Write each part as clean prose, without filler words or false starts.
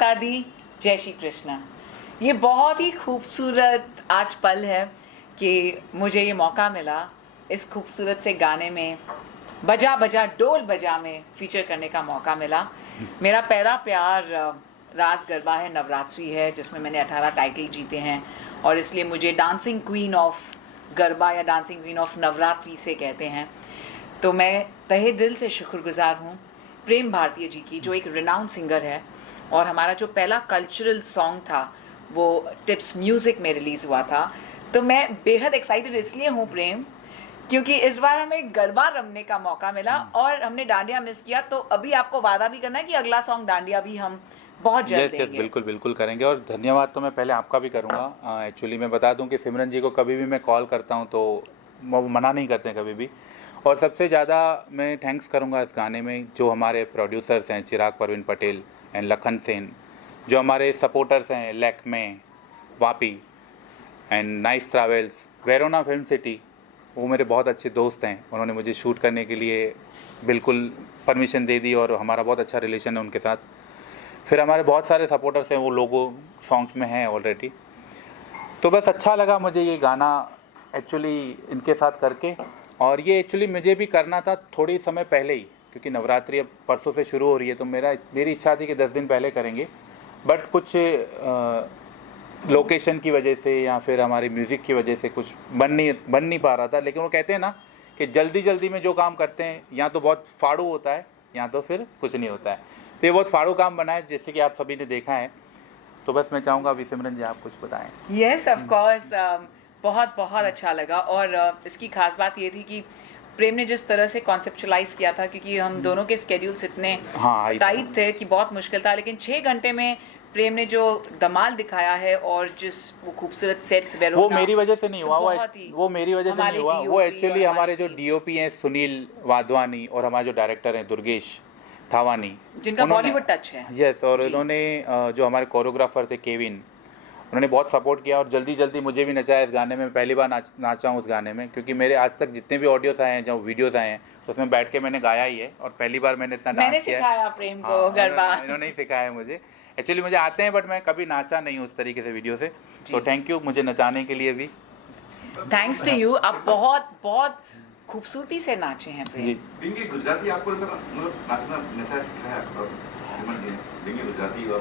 माता दी, जय श्री कृष्ण। ये बहुत ही खूबसूरत आज पल है कि मुझे ये मौका मिला इस खूबसूरत से गाने में बजा बजा डोल बजा में फीचर करने का मौका मिला। मेरा पहला प्यार रास गरबा है, नवरात्रि है, जिसमें मैंने 18 टाइटल जीते हैं और इसलिए मुझे डांसिंग क्वीन ऑफ गरबा या डांसिंग क्वीन ऑफ नवरात्रि से कहते हैं। तो मैं तहे दिल से शुक्रगुजार हूँ प्रेम भारतीय जी की, जो एक रिनाउंड सिंगर है। और हमारा जो पहला कल्चरल सॉन्ग था वो टिप्स म्यूज़िक में रिलीज़ हुआ था। तो मैं बेहद एक्साइटेड इसलिए हूँ प्रेम, क्योंकि इस बार हमें गरबा रमने का मौका मिला और हमने डांडिया मिस किया। तो अभी आपको वादा भी करना है कि अगला सॉन्ग डांडिया भी हम बहुत जल्द देंगे। बिल्कुल बिल्कुल करेंगे। और धन्यवाद तो मैं पहले आपका भी करूँगा। एक्चुअली मैं बता दूं कि सिमरन जी को कभी भी मैं कॉल करता हूं तो वो मना नहीं करते हैं कभी भी। और सबसे ज़्यादा मैं थैंक्स करूंगा इस गाने में जो हमारे प्रोड्यूसर्स हैं, चिराग परवीन पटेल एंड लखन सेन, जो हमारे सपोर्टर्स हैं, Lakme, Vapi and nice travels, Verona film city, वो मेरे बहुत अच्छे दोस्त हैं। उन्होंने मुझे शूट करने के लिए बिल्कुल परमिशन दे दी और हमारा बहुत अच्छा रिलेशन है उनके साथ। फिर हमारे बहुत सारे सपोर्टर्स हैं, वो लोगो सॉन्ग्स में हैं ऑलरेडी। तो बस अच्छा लगा मुझे ये गाना एक्चुअली इनके साथ करके। और ये एक्चुअली मुझे भी करना था थोड़ी समय पहले ही, क्योंकि नवरात्रि अब परसों से शुरू हो रही है। तो मेरी इच्छा थी कि 10 दिन पहले करेंगे, बट कुछ लोकेशन की वजह से या फिर हमारी म्यूज़िक की वजह से कुछ बन नहीं पा रहा था। लेकिन वो कहते हैं ना कि जल्दी में जो काम करते हैं या तो बहुत फाड़ू होता है या तो फिर कुछ नहीं होता है। तो ये बहुत फाड़ू काम बना है, जैसे कि आप सभी ने देखा है। तो बस मैं चाहूँगा अभी सिमरन जी आप कुछ बताएं। यस ऑफ कोर्स, बहुत बहुत अच्छा लगा। और इसकी खास बात ये थी कि प्रेम ने जिस तरह से कॉन्सेप्चुलाइज किया था, क्योंकि हम दोनों के स्केड्यूल्स इतने टाइट थे कि बहुत मुश्किल था, लेकिन 6 घंटे में प्रेम ने जो धमाल दिखाया है और जिस वो खूबसूरत सेट्स, वो मेरी वजह से नहीं हुआ, वो मेरी वजह से नहीं हुआ। वो एक्चुअली हमारे जो डीओपी हैं सुनील वाधवानी और हमारे जो डायरेक्टर हैं दुर्गेश थावानी, जिनका बॉलीवुड टच है। यस, और उन्होंने जो हमारे कोरियोग्राफर थे केविन, उन्होंने बहुत सपोर्ट किया और जल्दी मुझे भी नचाया इस गाने में। पहली बार नाचा हूँ उस गाने में, क्योंकि मेरे आज तक जितने भी ऑडियोस आए हैं, जो वीडियोस आए हैं, उसमें बैठ के मैंने गाया ही है। और पहली बार मैंने इतना डांस किया है। प्रेम को गरबा इन्होंने ही सिखाया है मुझे। एक्चुअली मुझे आते हैं, बट मैं कभी नाचा नहीं हूँ उस तरीके से वीडियो से। तो थैंक यू मुझे नचाने के लिए भी। Thanks to you. आप बहुत खूबसूरती से नाचे हैं प्रेम। जी, गुजराती आपको नाचना सिखाया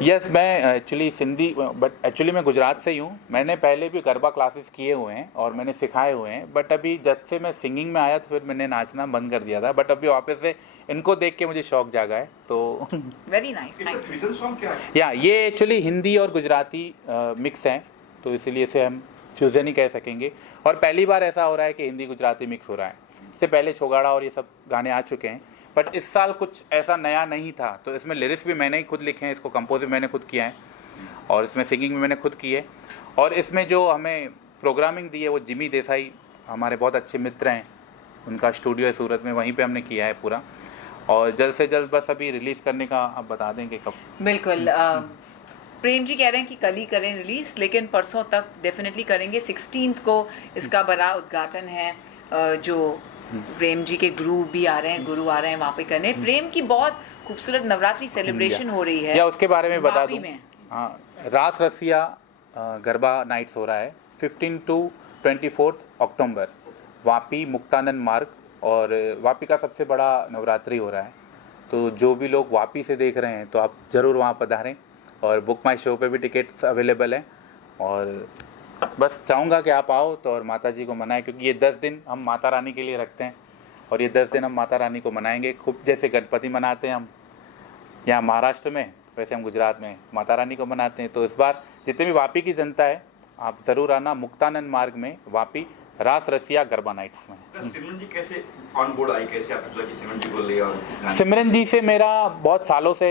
यस, मैं एक्चुअली सिंधी, बट एक्चुअली मैं गुजरात से ही हूँ। मैंने पहले भी गरबा क्लासेस किए हुए हैं और मैंने सिखाए हुए हैं, बट अभी जब से मैं सिंगिंग में आया तो फिर मैंने नाचना बंद कर दिया था। बट अभी वापस से इनको देख के मुझे शौक जागा है। तो वेरी नाइस। या ये एक्चुअली हिंदी और गुजराती मिक्स हैं, तो इसीलिए इसे हम फ्यूज़न ही कह सकेंगे। और पहली बार ऐसा हो रहा है कि हिंदी गुजराती मिक्स हो रहा है। इससे पहले छोगाड़ा और ये सब गाने आ चुके हैं, बट इस साल कुछ ऐसा नया नहीं था। तो इसमें लिरिक्स भी मैंने ही खुद लिखे हैं, इसको कंपोज भी मैंने खुद किया है और इसमें सिंगिंग भी मैंने खुद की है। और इसमें जो हमें प्रोग्रामिंग दी है वो जिमी देसाई, हमारे बहुत अच्छे मित्र हैं, उनका स्टूडियो है सूरत में, वहीं पे हमने किया है पूरा। और जल्द से जल्द बस अभी रिलीज़ करने का आप बता दें कि कब। बिल्कुल। प्रेम जी कह रहे हैं कि कल ही करें रिलीज़, लेकिन परसों तक डेफिनेटली करेंगे। 16 को इसका बड़ा उद्घाटन है, जो प्रेम जी के गुरु भी आ रहे हैं, गुरु आ रहे हैं वहाँ पे करने। प्रेम की बहुत खूबसूरत नवरात्रि सेलिब्रेशन हो रही है, या उसके बारे में बता दूं। हाँ, रास रसिया गरबा नाइट्स हो रहा है 15 to 24 अक्टूबर, वापी मुक्तानंद मार्ग। और वापी का सबसे बड़ा नवरात्रि हो रहा है। तो जो भी लोग वापी से देख रहे हैं तो आप ज़रूर वहाँ पधारें। और बुक माई शो पे भी टिकट्स अवेलेबल हैं। और बस चाहूँगा कि आप आओ तो और माता जी को मनाएं, क्योंकि ये 10 दिन हम माता रानी के लिए रखते हैं और ये 10 दिन हम माता रानी को मनाएंगे। खूब जैसे गणपति मनाते हैं हम यहाँ महाराष्ट्र में, वैसे हम गुजरात में माता रानी को मनाते हैं। तो इस बार जितने भी वापी की जनता है, आप ज़रूर आना मुक्तानंद मार्ग में, वापी, रास रसिया गरबा नाइट्स में। सिमरन जी कैसे ऑन बोर्ड आई, कैसे आप सिमरन जी को ले? और सिमरन जी से मेरा बहुत सालों से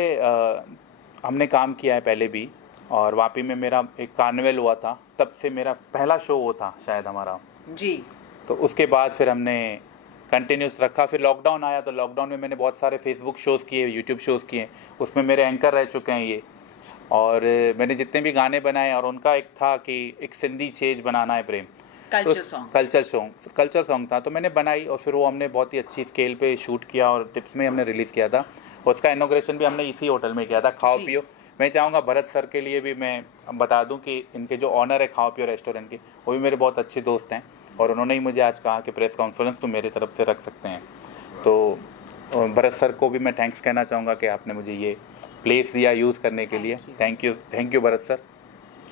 हमने काम किया है पहले भी। और वापी में मेरा एक कार्निवल हुआ था, तब से मेरा पहला शो वो था शायद हमारा जी। तो उसके बाद फिर हमने कंटिन्यूस रखा। फिर लॉकडाउन आया तो लॉकडाउन में मैंने बहुत सारे फेसबुक शोज़ किए, यूट्यूब शोज़ किए, उसमें मेरे एंकर रह चुके हैं ये। और मैंने जितने भी गाने बनाए, और उनका एक था कि एक सिंधी छेज बनाना है प्रेम, कल्चर सॉन्ग था, तो मैंने बनाई। और फिर वो हमने बहुत ही अच्छी स्केल पे शूट किया और टिप्स में हमने रिलीज़ किया था। उसका इनॉग्रेशन भी हमने इसी होटल में किया था। खाओ पियो मैं चाहूँगा भरत सर के लिए भी मैं बता दूं कि इनके जो ऑनर है खाओ पियो रेस्टोरेंट के, वो भी मेरे बहुत अच्छे दोस्त हैं और उन्होंने ही मुझे आज कहा कि प्रेस कॉन्फ्रेंस तो मेरी तरफ से रख सकते हैं। तो भरत सर को भी मैं थैंक्स कहना चाहूँगा कि आपने मुझे ये प्लेस दिया यूज़ करने के लिए। Thank you Bharat sir.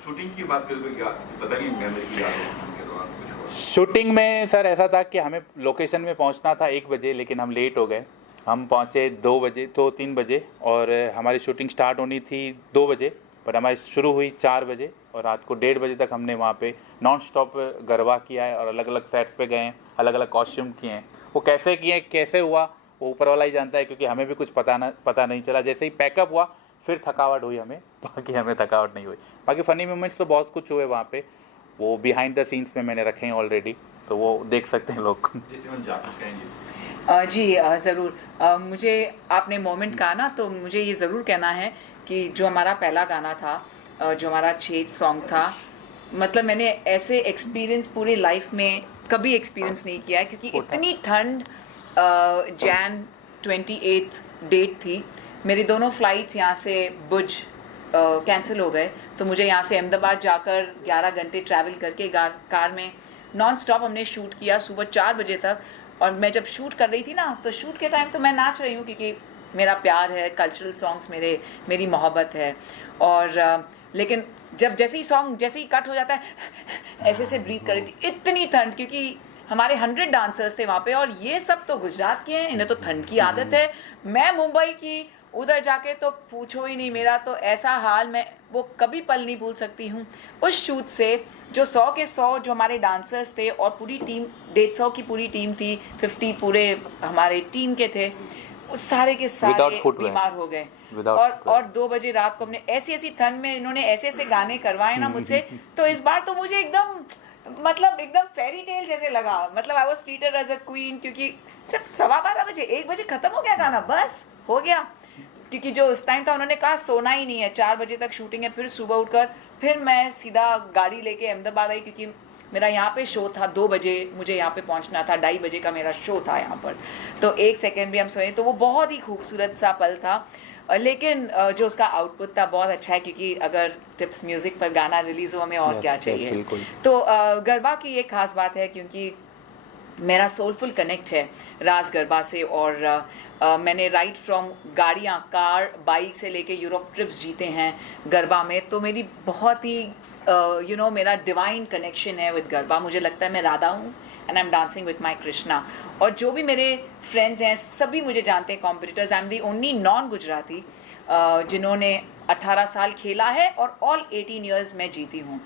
Shooting की बात करें तो क्या पता नहीं मेमोरी की याद हो के दौरान कुछ हुआ? शूटिंग में सर ऐसा था कि हमें लोकेशन में पहुंचना था 1 बजे, लेकिन हम लेट हो गए। हम पहुंचे 2 बजे तो 3 बजे, और हमारी शूटिंग स्टार्ट होनी थी 2 बजे, पर हमारी शुरू हुई 4 बजे और रात को 1:30 बजे तक हमने वहाँ पे नॉन स्टॉप गरबा किया है और अलग अलग सेट्स पे गए हैं, अलग अलग कॉस्ट्यूम किए हैं। वो कैसे किए, कैसे हुआ, वो ऊपर वाला ही जानता है, क्योंकि हमें भी कुछ पता नहीं चला। जैसे ही पैकअप हुआ फिर थकावट हुई हमें, बाकी हमें थकावट नहीं हुई। बाकी फ़नी मोमेंट्स तो बहुत कुछ हुए वहाँ पे, वो बिहाइंड द सीन्स में मैंने रखे हैं ऑलरेडी, तो वो देख सकते हैं लोग। जिससे हम जा कहेंगे जी ज़रूर। मुझे आपने मोमेंट कहा ना, तो मुझे ये ज़रूर कहना है कि जो हमारा पहला गाना था, जो हमारा छेद सॉन्ग था, मतलब मैंने ऐसे एक्सपीरियंस पूरी लाइफ में कभी एक्सपीरियंस नहीं किया है, क्योंकि इतनी ठंड, जैन 28 डेट थी, मेरी दोनों फ्लाइट्स यहाँ से बुज कैंसिल हो गए, तो मुझे यहाँ से अहमदाबाद जाकर 11 घंटे ट्रैवल करके कार में नॉन स्टॉप हमने शूट किया सुबह 4 बजे तक। और मैं जब शूट कर रही थी ना, तो शूट के टाइम तो मैं नाच रही हूँ, क्योंकि मेरा प्यार है, कल्चरल सॉन्ग्स मेरी मोहब्बत है। और लेकिन जैसे ही कट हो जाता है ऐसे से ब्रीथ कर रही थी, इतनी ठंड, क्योंकि हमारे 100 डांसर्स थे वहाँ पे, और ये सब तो गुजरात के हैं, इन्हें तो ठंड की आदत है। मैं मुंबई की, उधर जाके तो पूछो ही नहीं, मेरा तो ऐसा हाल, मैं वो कभी पल नहीं भूल सकती हूँ। उस शूट से जो 100 के 100 जो हमारे डांसर्स थे, और पूरी टीम 150 की पूरी टीम थी, 50 पूरे हमारे टीम के थे, उस सारे के सारे बीमार हो गए। और 2 बजे रात को हमने ऐसी ठंड में इन्होंने ऐसे गाने करवाए ना मुझसे, तो इस बार तो मुझे एकदम फेरी टेल जैसे लगा। मतलब I was treated as a queen, क्योंकि सिर्फ 12:15 बजे 1 बजे खत्म हो गया गाना, बस हो गया। क्योंकि जो उस टाइम था उन्होंने कहा सोना ही नहीं है, 4 बजे तक शूटिंग है। फिर सुबह उठकर फिर मैं सीधा गाड़ी लेके अहमदाबाद आई, क्योंकि मेरा यहाँ पे शो था 2 बजे, मुझे यहाँ पे पहुँचना था, 2:30 बजे का मेरा शो था यहाँ पर। तो 1 सेकेंड भी हम सोए, तो वो बहुत ही खूबसूरत सा पल था। लेकिन जो उसका आउटपुट था बहुत अच्छा है, क्योंकि अगर टिप्स म्यूज़िक पर गाना रिलीज़ हो, हमें और क्या चाहिए। तो गरबा की ये खास बात है, क्योंकि मेरा सोलफुल कनेक्ट है रास गरबा से। और मैंने राइट फ्रॉम गाड़ियाँ, कार, बाइक से लेके यूरोप ट्रिप्स जीते हैं गरबा में। तो मेरी बहुत ही मेरा डिवाइन कनेक्शन है विद गरबा। मुझे लगता है मैं राधा हूँ and I am dancing with my Krishna. और जो भी मेरे फ्रेंड्स हैं सभी मुझे जानते हैं, competitors. I am the only non Gujarati जिन्होंने 18 साल खेला है, और ऑल 18 ईयर्स मैं जीती हूँ।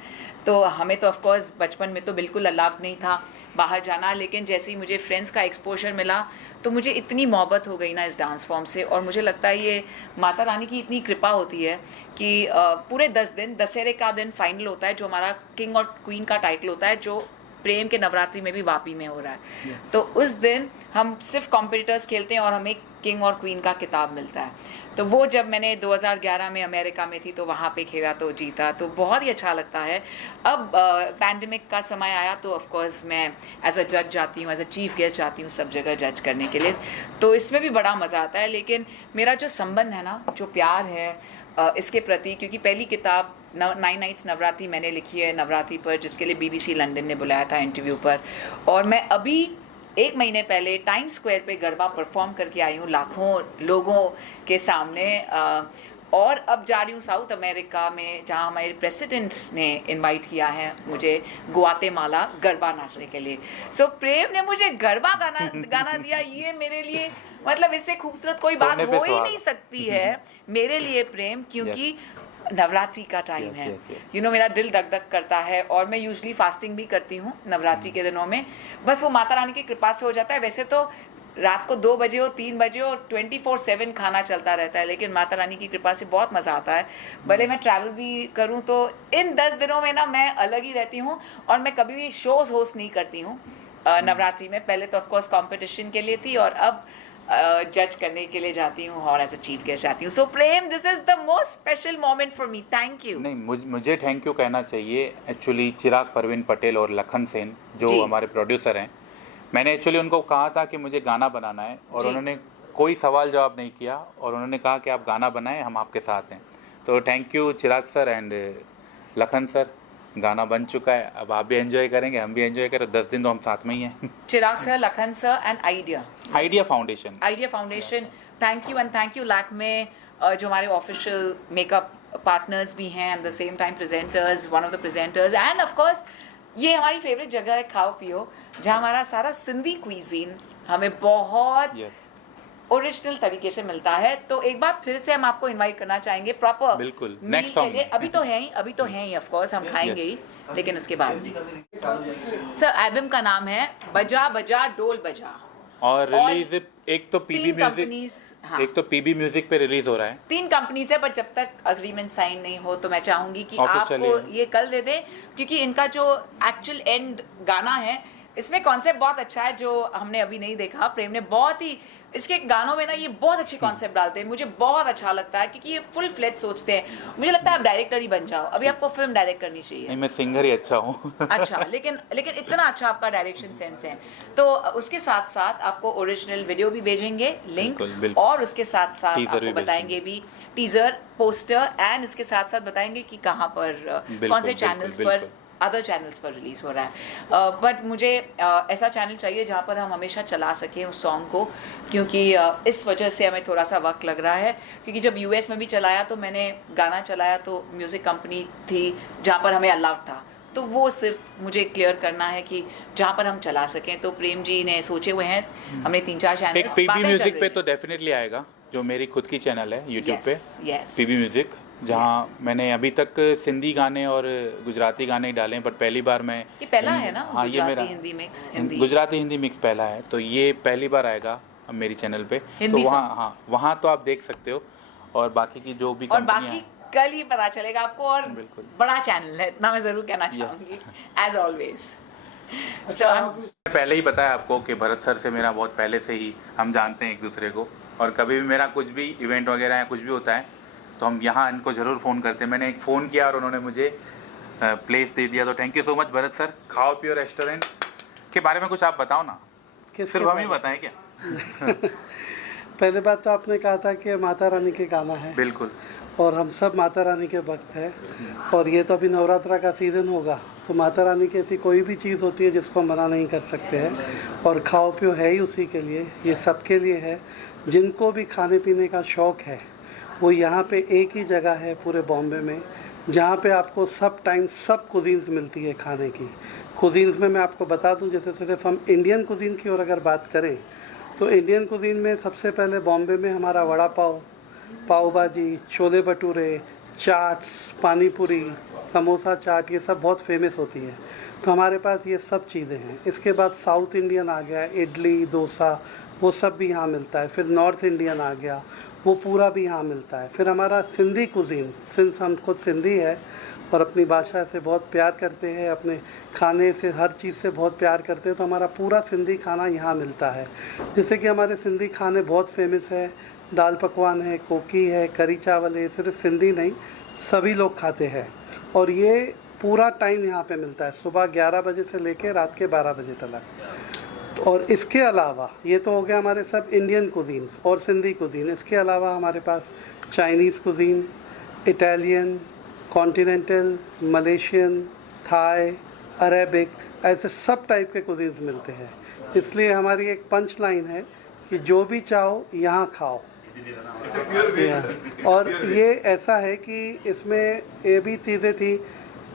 तो हमें तो ऑफकोर्स बचपन में तो बिल्कुल अलाउड नहीं था बाहर जाना, लेकिन जैसे ही मुझे फ्रेंड्स का एक्सपोजर मिला, तो मुझे इतनी मोहब्बत हो गई ना इस डांस फॉर्म से। और मुझे लगता है ये माता रानी की इतनी कृपा होती है कि पूरे 10 दिन, दशहरे का दिन फाइनल होता है, जो हमारा किंग और क्वीन का टाइटल होता है, जो प्रेम के नवरात्रि में भी वापी में हो रहा है। तो उस दिन हम सिर्फ कॉम्पिटिटर्स खेलते हैं और हमें किंग और क्वीन का खिताब मिलता है। तो वो जब मैंने 2011 में अमेरिका में थी, तो वहाँ पे खेला, तो जीता, तो बहुत ही अच्छा लगता है। अब पैंडेमिक का समय आया, तो ऑफ कोर्स मैं एज अ जज जाती हूँ, एज अ चीफ गेस्ट जाती हूँ सब जगह जज करने के लिए, तो इसमें भी बड़ा मज़ा आता है। लेकिन मेरा जो संबंध है ना, जो प्यार है इसके प्रति, क्योंकि पहली किताब 9 नाइट्स नवरात्रि मैंने लिखी है नवरात्रि पर, जिसके लिए BBC लंदन ने बुलाया था इंटरव्यू पर। और मैं अभी 1 महीने पहले टाइम्स स्क्वायर पे गरबा परफॉर्म करके आई हूँ लाखों लोगों के सामने। और अब जा रही हूँ साउथ अमेरिका में, जहाँ हमारे प्रेसिडेंट ने इनवाइट किया है मुझे ग्वाटेमाला गरबा नाचने के लिए। सो प्रेम ने मुझे गरबा गाना दिया, ये मेरे लिए मतलब इससे खूबसूरत कोई बात हो ही नहीं सकती है मेरे लिए प्रेम, क्योंकि नवरात्रि का टाइम है। मेरा दिल धक धक करता है, और मैं यूजुअली फास्टिंग भी करती हूँ नवरात्रि के दिनों में। बस वो माता रानी की कृपा से हो जाता है। वैसे तो रात को 2 बजे हो, 3 बजे हो, 24/7 खाना चलता रहता है, लेकिन माता रानी की कृपा से बहुत मज़ा आता है। भले मैं ट्रैवल भी करूँ, तो इन 10 दिनों में ना मैं अलग ही रहती हूँ, और मैं कभी भी शोज़ होस्ट नहीं करती हूँ नवरात्रि में। पहले तो ऑफकोर्स कॉम्पिटिशन के लिए थी, और अब जज करने के लिए जाती हूँ, और एज अ चीफ गेस्ट जाती हूँ। So Prem, this is the most special moment for me. Thank you. नहीं, मुझे थैंक यू कहना चाहिए एक्चुअली चिराग परवीन पटेल और लखन सेन, जो हमारे प्रोड्यूसर हैं। मैंने एक्चुअली उनको कहा था कि मुझे गाना बनाना है, और उन्होंने कोई सवाल जवाब नहीं किया, और उन्होंने कहा कि आप गाना बनाएं, हम आपके साथ हैं। तो thank you Chirag sir and Lakhan sir. गाना बन चुका है, अब आप भी एंजॉय करेंगे, हम भी एंजॉय करें। 10 दिन तो हम साथ में ही हैं। Chirag sir, Lakhan sir and Idea Foundation, thank you and thank you Lakme, जो हमारे ऑफिशियल मेकअप पार्टनर्स भी हैं and the same time presenters, one of the presenters, and of course ये हमारी फेवरेट जगह है खाओ पियो, जहाँ हमारा सारा सिंधी क्विजीन हमें बहुत ओरिजिनल तरीके से मिलता है। तो एक बार फिर से हम आपको इनवाइट करना चाहेंगे प्रॉपर बिल्कुल मील नेक्स्ट के लिए। अभी तो है ही ऑफ कोर्स, हम खाएंगे ही, लेकिन उसके बाद सर एल्बम का नाम है बजा बजा डोल बजा, और रिलीज एक तो पीबी 3 म्यूजिक, कंपनीज, हाँ, एक तो पीबी म्यूजिक पे रिलीज हो रहा है। 3 कंपनीज है, पर जब तक अग्रीमेंट साइन नहीं हो तो मैं चाहूंगी कि Officially आपको ये कल दे दें, क्योंकि इनका जो एक्चुअल एंड गाना है इसमें कॉन्सेप्ट बहुत अच्छा है जो हमने अभी नहीं देखा। प्रेम ने बहुत ही इसके गानों में ना ये बहुत अच्छे कॉन्सेप्ट डालते हैं, मुझे बहुत अच्छा लगता है क्योंकि ये फुल फ्लेज सोचते हैं। मुझे लगता है आप डायरेक्टर ही बन जाओ, अभी आपको फिल्म डायरेक्ट करनी चाहिए। नहीं, मैं सिंगर ही अच्छा हूँ। अच्छा, लेकिन इतना अच्छा आपका डायरेक्शन सेंस है, तो उसके साथ साथ आपको ओरिजिनल वीडियो भी भेजेंगे लिंक, बिल्कुल, बिल्कुल। और उसके साथ साथ टीजर आपको भी बताएंगे भी टीजर, पोस्टर, एंड इसके साथ साथ बताएंगे कि कहाँ पर कौन से चैनल्स पर, अदर चैनल्स पर रिलीज़ हो रहा है। बट मुझे ऐसा चैनल चाहिए जहाँ पर हम हमेशा चला सकें उस सॉन्ग को, क्योंकि इस वजह से हमें थोड़ा सा वक्त लग रहा है, क्योंकि जब यूएस में भी चलाया तो मैंने गाना चलाया तो म्यूज़िक कंपनी थी जहाँ पर हमें अलाउड था, तो वो सिर्फ मुझे क्लियर करना है कि जहाँ पर हम चला सकें। तो प्रेम जी ने सोचे हुए हैं, हमने 3-4 चैनल, एक पीबी म्यूजिक पे तो डेफिनेटली आएगा, जो मेरी खुद की चैनल है यूट्यूब पे, पीबी म्यूजिक, जहाँ मैंने अभी तक सिंधी गाने और गुजराती गाने ही डाले हैं, पर पहली बार मैं, ये पहला है ना? हाँ, ये मेरा हिंदी मिक्स, गुजराती हिंदी मिक्स पहला है, तो ये पहली बार आएगा अब मेरी चैनल पे। तो वहाँ, हाँ, वहाँ तो आप देख सकते हो, और बाकी की जो भी और बाकी कल ही पता चलेगा आपको, और बिल्कुल बड़ा चैनल है, इतना मैं ज़रूर कहना चाहूँगी, एज ऑलवेज। पहले ही बताया आपको कि भरत सर से मेरा बहुत पहले से ही हम जानते हैं एक दूसरे को, और कभी भी मेरा कुछ भी इवेंट वगैरह या कुछ भी होता है तो हम यहाँ इनको ज़रूर फ़ोन करते हैं। मैंने एक फ़ोन किया और उन्होंने मुझे प्लेस दे दिया, तो thank you so much Bharat sir. खाओ पियो रेस्टोरेंट के बारे में कुछ आप बताओ ना, सिर्फ हम ही बताएं क्या? पहले बात तो आपने कहा था कि माता रानी के गाना है, बिल्कुल, और हम सब माता रानी के भक्त हैं, और ये तो अभी नवरात्रा का सीज़न होगा, तो माता रानी की ऐसी कोई भी चीज़ होती है जिसको हम मना नहीं कर सकते हैं, और खाओ पियो है ही उसी के लिए, ये सबके लिए है। जिनको भी खाने पीने का शौक़ है वो यहाँ पे एक ही जगह है पूरे बॉम्बे में, जहाँ पे आपको सब टाइम सब कुजीन्स मिलती है खाने की। कुजीन्स में मैं आपको बता दूँ, जैसे सिर्फ हम इंडियन कुजीन की ओर अगर बात करें तो इंडियन कुजीन में सबसे पहले बॉम्बे में हमारा वड़ा पाव, पाव भाजी, छोले भटूरे, चाट्स, पानी पूरी, समोसा चाट, ये सब बहुत फेमस होती है, तो हमारे पास ये सब चीज़ें हैं। इसके बाद साउथ इंडियन आ गया, इडली डोसा, वो सब भी यहाँ मिलता है। फिर नॉर्थ इंडियन आ गया, वो पूरा भी यहाँ मिलता है। फिर हमारा सिंधी कुजीन, सिंस हम खुद सिंधी है और अपनी भाषा से बहुत प्यार करते हैं, अपने खाने से, हर चीज़ से बहुत प्यार करते हैं, तो हमारा पूरा सिंधी खाना यहाँ मिलता है। जैसे कि हमारे सिंधी खाने बहुत फेमस है, दाल पकवान है, कोकी है, करी चावल है, सिर्फ सिंधी नहीं सभी लोग खाते हैं, और ये पूरा टाइम यहाँ पे मिलता है, सुबह 11 बजे से लेकर रात के 12 बजे तक। और इसके अलावा ये तो हो गया हमारे सब इंडियन कुजीन्स और सिंधी कुजीन, इसके अलावा हमारे पास Chinese cuisine, Italian, continental, Malaysian, Thai, Arabic, ऐसे सब टाइप के कुजीन्स मिलते हैं। इसलिए हमारी एक पंच लाइन है कि जो भी चाहो यहाँ खाओ। और ये ऐसा है कि इसमें ये भी चीज़ें थी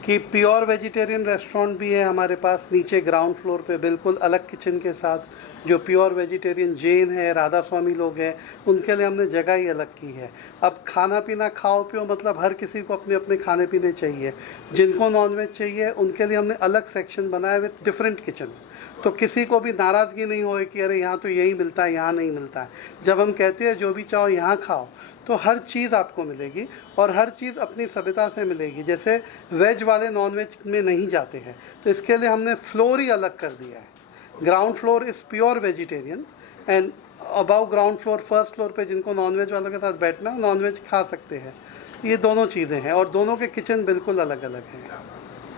कि प्योर वेजिटेरियन रेस्टोरेंट भी है हमारे पास नीचे ग्राउंड फ्लोर पे, बिल्कुल अलग किचन के साथ, जो प्योर वेजिटेरियन जैन है, राधा स्वामी लोग हैं, उनके लिए हमने जगह ही अलग की है। अब खाना पीना खाओ पियो मतलब हर किसी को अपने अपने खाने पीने चाहिए। जिनको नॉनवेज चाहिए उनके लिए हमने अलग सेक्शन बनाया विद डिफरेंट किचन, तो किसी को भी नाराज़गी नहीं होए कि अरे यहाँ तो यही मिलता है, यहाँ नहीं मिलता है। जब हम कहते हैं जो भी चाहो यहाँ खाओ, तो हर चीज़ आपको मिलेगी और हर चीज़ अपनी सभ्यता से मिलेगी। जैसे वेज वाले नॉन वेज में नहीं जाते हैं, तो इसके लिए हमने फ्लोर ही अलग कर दिया है। Ground floor is pure vegetarian and above ground floor, first floor पे जिनको नॉन वेज वालों के साथ बैठना नॉन वेज खा सकते हैं। ये दोनों चीज़ें हैं और दोनों के किचन बिल्कुल अलग अलग हैं।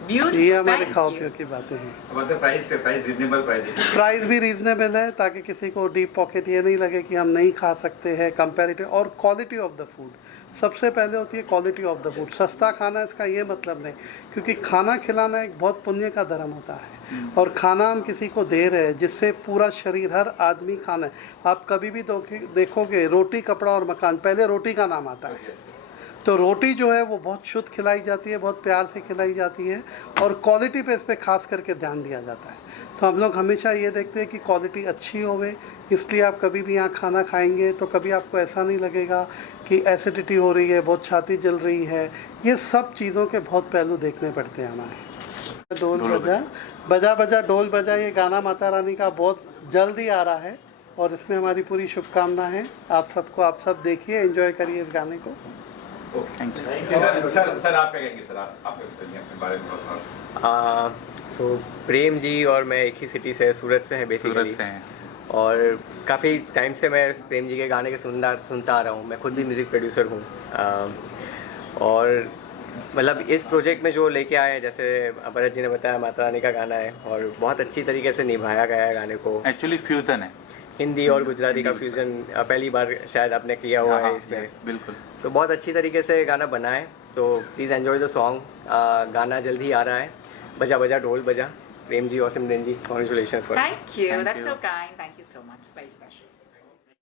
Beautiful, ये हमारे thank खाओ you. पियो की बातें हैं। मतलब प्राइस रीजनेबल प्राइस है। प्राइस भी रीजनेबल है ताकि किसी को डीप पॉकेट ये नहीं लगे कि हम नहीं खा सकते हैं। कंपैरेटिव और क्वालिटी ऑफ द फूड सबसे पहले होती है, क्वालिटी ऑफ द फूड। सस्ता खाना इसका ये मतलब नहीं, क्योंकि खाना खिलाना एक बहुत पुण्य का धर्म होता है और खाना हम किसी को दे रहे हैं जिससे पूरा शरीर, हर आदमी खाना है। आप कभी भी देखोगे रोटी कपड़ा और मकान, पहले रोटी का नाम आता है। तो रोटी जो है वो बहुत शुद्ध खिलाई जाती है, बहुत प्यार से खिलाई जाती है और क्वालिटी पे इस पर खास करके ध्यान दिया जाता है। तो हम लोग हमेशा ये देखते हैं कि क्वालिटी अच्छी होवे, इसलिए आप कभी भी यहाँ खाना खाएंगे तो कभी आपको ऐसा नहीं लगेगा कि एसिडिटी हो रही है, बहुत छाती जल रही है। ये सब चीज़ों के बहुत पहलू देखने पड़ते हैं हमारे। डोल बजा बजा बजा डोल बजा, ये गाना माता रानी का बहुत जल्दी आ रहा है और इसमें हमारी पूरी शुभकामना है आप सबको। आप सब देखिए, एंजॉय करिए इस गाने को। Thank you. सर आप क्या कहेंगे? सर आप बताइए अपने बारे में थोड़ा सा। सो प्रेम जी और मैं एक ही सिटी से, सूरत से हैं बेसिकली। सूरत से हैं। और काफ़ी टाइम से मैं प्रेम जी के गाने के सुनता आ रहा हूँ। मैं खुद भी म्यूज़िक प्रोड्यूसर हूँ और मतलब इस प्रोजेक्ट में जो लेके आए हैं, जैसे भरत जी ने बताया, माता रानी का गाना है और बहुत अच्छी तरीके से निभाया गया है गाने को। एक्चुअली फ्यूज़न है, हिंदी और गुजराती का फ्यूज़न पहली बार शायद आपने किया हुआ है इसमें। बिल्कुल। सो बहुत अच्छी तरीके से गाना बना है, तो प्लीज़ एन्जॉय द सॉन्ग। गाना जल्द ही आ रहा है, बजा बजा ढोल बजा। प्रेम जी और Simran ji, congratulations for. Thank you. Thank That's you. so kind. Thank you so much. It's very special.